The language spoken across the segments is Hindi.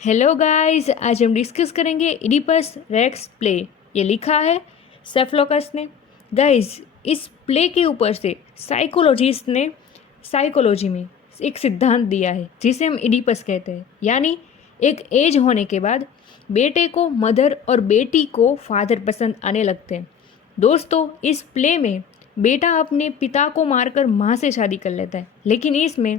हेलो गाइस, आज हम डिस्कस करेंगे इडिपस रेक्स प्ले। ये लिखा है सेफलोकस ने। गाइस, इस प्ले के ऊपर से साइकोलॉजिस्ट ने साइकोलॉजी में एक सिद्धांत दिया है जिसे हम इडिपस कहते हैं। यानी एक एज होने के बाद बेटे को मदर और बेटी को फादर पसंद आने लगते हैं। दोस्तों, इस प्ले में बेटा अपने पिता को मारकर माँ से शादी कर लेता है, लेकिन इसमें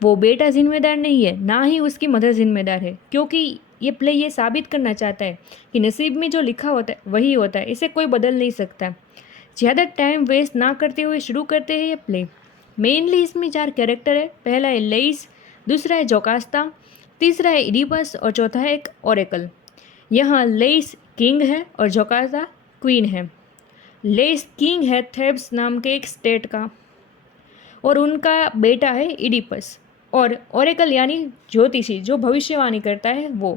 वो बेटा जिम्मेदार नहीं है, ना ही उसकी मदर जिम्मेदार है, क्योंकि ये प्ले ये साबित करना चाहता है कि नसीब में जो लिखा होता है वही होता है, इसे कोई बदल नहीं सकता। ज़्यादा टाइम वेस्ट ना करते हुए शुरू करते हैं ये प्ले। मेनली इसमें 4 कैरेक्टर है। पहला है लेइस, दूसरा है जोकास्ता, तीसरा है इडिपस और चौथा है एक ओरेकल। यहाँ लेइस किंग है और जोकास्ता क्वीन है। लेइस किंग है थेब्स नाम के एक स्टेट का और उनका बेटा है इडिपस। और ओरेकल यानी ज्योतिषी जो भविष्यवाणी करता है वो।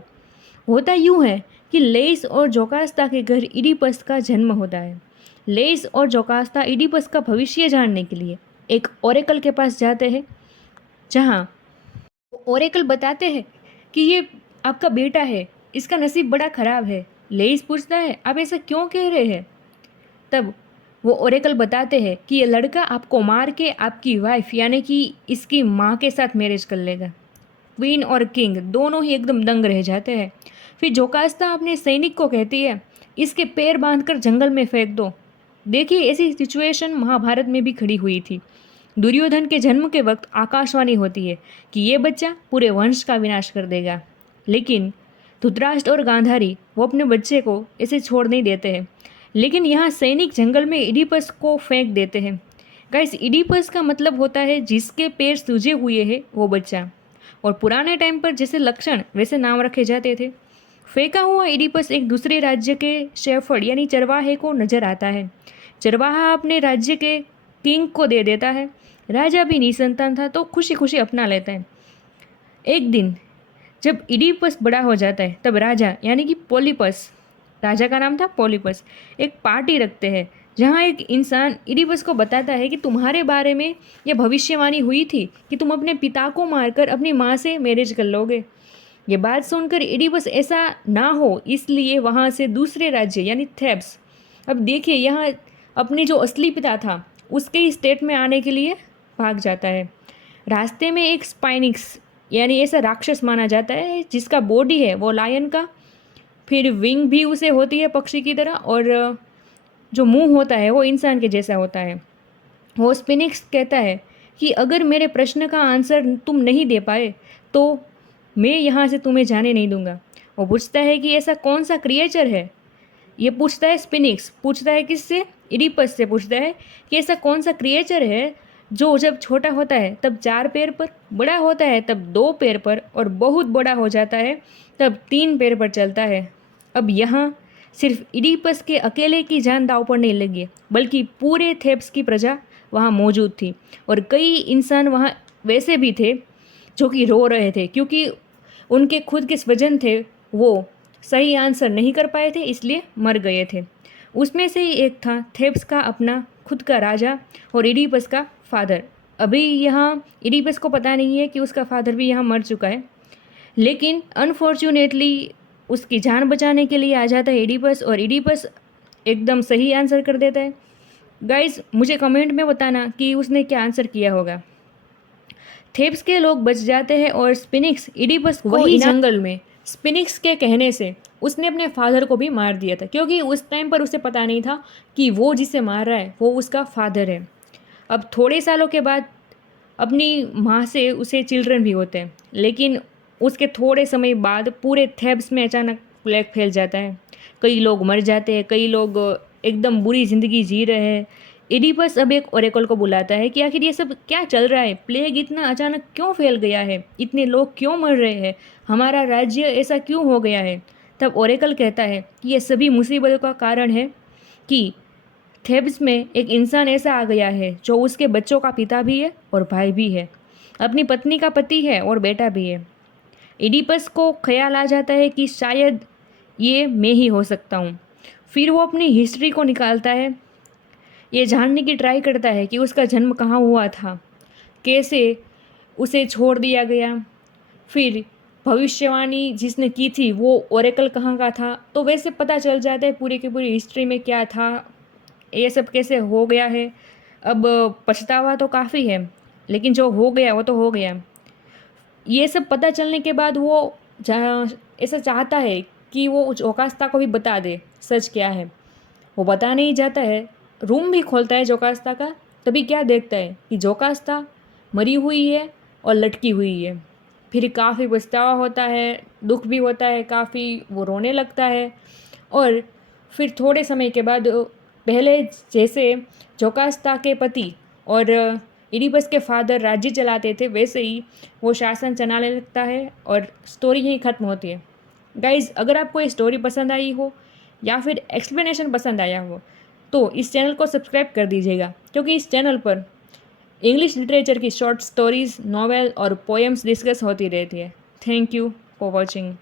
होता यूँ है कि लेइस और जोकास्ता के घर इडिपस का जन्म होता है। लेइस और जोकास्ता इडिपस का भविष्य जानने के लिए एक ओरेकल के पास जाते हैं, जहाँ ओरेकल बताते हैं कि ये आपका बेटा है, इसका नसीब बड़ा खराब है। लेइस पूछता है, आप ऐसा क्यों कह रहे हैं? तब वो ओरेकल बताते हैं कि ये लड़का आपको मार के आपकी वाइफ यानी कि इसकी माँ के साथ मैरिज कर लेगा। क्वीन और किंग दोनों ही एकदम दंग रह जाते हैं। फिर जोकास्ता अपने सैनिक को कहती है, इसके पैर बांधकर जंगल में फेंक दो। देखिए, ऐसी सिचुएशन महाभारत में भी खड़ी हुई थी। दुर्योधन के जन्म के वक्त आकाशवाणी होती है कि ये बच्चा पूरे वंश का विनाश कर देगा, लेकिन धृतराष्ट्र और गांधारी वो अपने बच्चे को ऐसे छोड़ नहीं देते हैं। लेकिन यहाँ सैनिक जंगल में इडिपस को फेंक देते हैं। गाइस, इडिपस का मतलब होता है जिसके पैर सूजे हुए हैं वो बच्चा। और पुराने टाइम पर जैसे लक्षण वैसे नाम रखे जाते थे। फेंका हुआ इडिपस एक दूसरे राज्य के शेफर्ड यानी चरवाहे को नजर आता है। चरवाहा अपने राज्य के किंग को दे देता है। राजा भी निसंतान था तो खुशी खुशी अपना लेता है। एक दिन जब इडिपस बड़ा हो जाता है तब राजा यानी कि पोलिपस, राजा का नाम था पोलिपस, एक पार्टी रखते हैं जहाँ एक इंसान इडिपस को बताता है कि तुम्हारे बारे में यह भविष्यवाणी हुई थी कि तुम अपने पिता को मारकर अपनी माँ से मैरिज कर लोगे। ये बात सुनकर इडिपस ऐसा ना हो इसलिए वहाँ से दूसरे राज्य यानी थेब्स, अब देखिए यहाँ अपने जो असली पिता था उसके ही स्टेट में आने के लिए भाग जाता है। रास्ते में एक स्पाइनिक्स यानी ऐसा राक्षस माना जाता है जिसका बॉडी है वो लायन का, फिर विंग भी उसे होती है पक्षी की तरह, और जो मुंह होता है वो इंसान के जैसा होता है। वो स्पिनिक्स कहता है कि अगर मेरे प्रश्न का आंसर तुम नहीं दे पाए तो मैं यहाँ से तुम्हें जाने नहीं दूंगा। वो पूछता है कि ऐसा कौन सा क्रिएचर है। ये पूछता है स्पिनिक्स, पूछता है किससे? इडिपस से पूछता है कि ऐसा कौन सा क्रिएचर है जो जब छोटा होता है तब 4 पैर पर, बड़ा होता है तब 2 पैर पर, और बहुत बड़ा हो जाता है तब 3 पैर पर चलता है। अब यहाँ सिर्फ इडिपस के अकेले की जान दांव पर नहीं लगी, बल्कि पूरे थेब्स की प्रजा वहाँ मौजूद थी। और कई इंसान वहाँ वैसे भी थे जो कि रो रहे थे, क्योंकि उनके खुद के स्वजन थे वो सही आंसर नहीं कर पाए थे, इसलिए मर गए थे। उसमें से ही एक था थेब्स का अपना खुद का राजा और इडिपस का फादर। अभी यहाँ इडिपस को पता नहीं है कि उसका फादर भी यहाँ मर चुका है, लेकिन अनफॉर्चुनेटली उसकी जान बचाने के लिए आ जाता है इडिपस, और इडिपस एकदम सही आंसर कर देता है। गाइस, मुझे कमेंट में बताना कि उसने क्या आंसर किया होगा। थेब्स के लोग बच जाते हैं और स्पिनिक्स इडिपस को वही जंगल में स्पिनिक्स के कहने से उसने अपने फादर को भी मार दिया था, क्योंकि उस टाइम पर उसे पता नहीं था कि वो जिसे मार रहा है वो उसका फादर है। अब थोड़े सालों के बाद अपनी माँ से उसे चिल्ड्रन भी होते हैं, लेकिन उसके थोड़े समय बाद पूरे थेब्स में अचानक प्लेग फैल जाता है। कई लोग मर जाते हैं, कई लोग एकदम बुरी ज़िंदगी जी रहे हैं। इडिपस अब एक ओरेकल को बुलाता है कि आखिर ये सब क्या चल रहा है, प्लेग इतना अचानक क्यों फैल गया है, इतने लोग क्यों मर रहे हैं, हमारा राज्य ऐसा क्यों हो गया है। तब ओरेकल कहता है कि ये सभी मुसीबतों का कारण है कि थेब्स में एक इंसान ऐसा आ गया है जो उसके बच्चों का पिता भी है और भाई भी है, अपनी पत्नी का पति है और बेटा भी है। इडिपस को ख्याल आ जाता है कि शायद ये मैं ही हो सकता हूँ। फिर वो अपनी हिस्ट्री को निकालता है, ये जानने की ट्राई करता है कि उसका जन्म कहाँ हुआ था, कैसे उसे छोड़ दिया गया, फिर भविष्यवाणी जिसने की थी वो ओरेकल कहाँ का था, तो वैसे पता चल जाता है पूरी की पूरी हिस्ट्री में क्या था, ये सब कैसे हो गया है। अब पछतावा तो काफ़ी है, लेकिन जो हो गया वो तो हो गया। ये सब पता चलने के बाद वो ऐसा चाहता है कि वो जोकास्ता को भी बता दे सच क्या है। वो बता नहीं जाता है, रूम भी खोलता है जोकास्ता का, तभी क्या देखता है कि जोकास्ता मरी हुई है और लटकी हुई है। फिर काफ़ी पछतावा होता है, दुख भी होता है काफ़ी, वो रोने लगता है। और फिर थोड़े समय के बाद पहले जैसे जोकास्ता के पति और इडिपस के फादर राज्य चलाते थे, वैसे ही वो शासन चलाने लगता है और स्टोरी यहीं ख़त्म होती है। गाइज़, अगर आपको ये स्टोरी पसंद आई हो या फिर एक्सप्लेनेशन पसंद आया हो तो इस चैनल को सब्सक्राइब कर दीजिएगा, क्योंकि इस चैनल पर इंग्लिश लिटरेचर की शॉर्ट स्टोरीज़, नॉवेल और पोएम्स डिस्कस होती रहती है। Thank you for watching.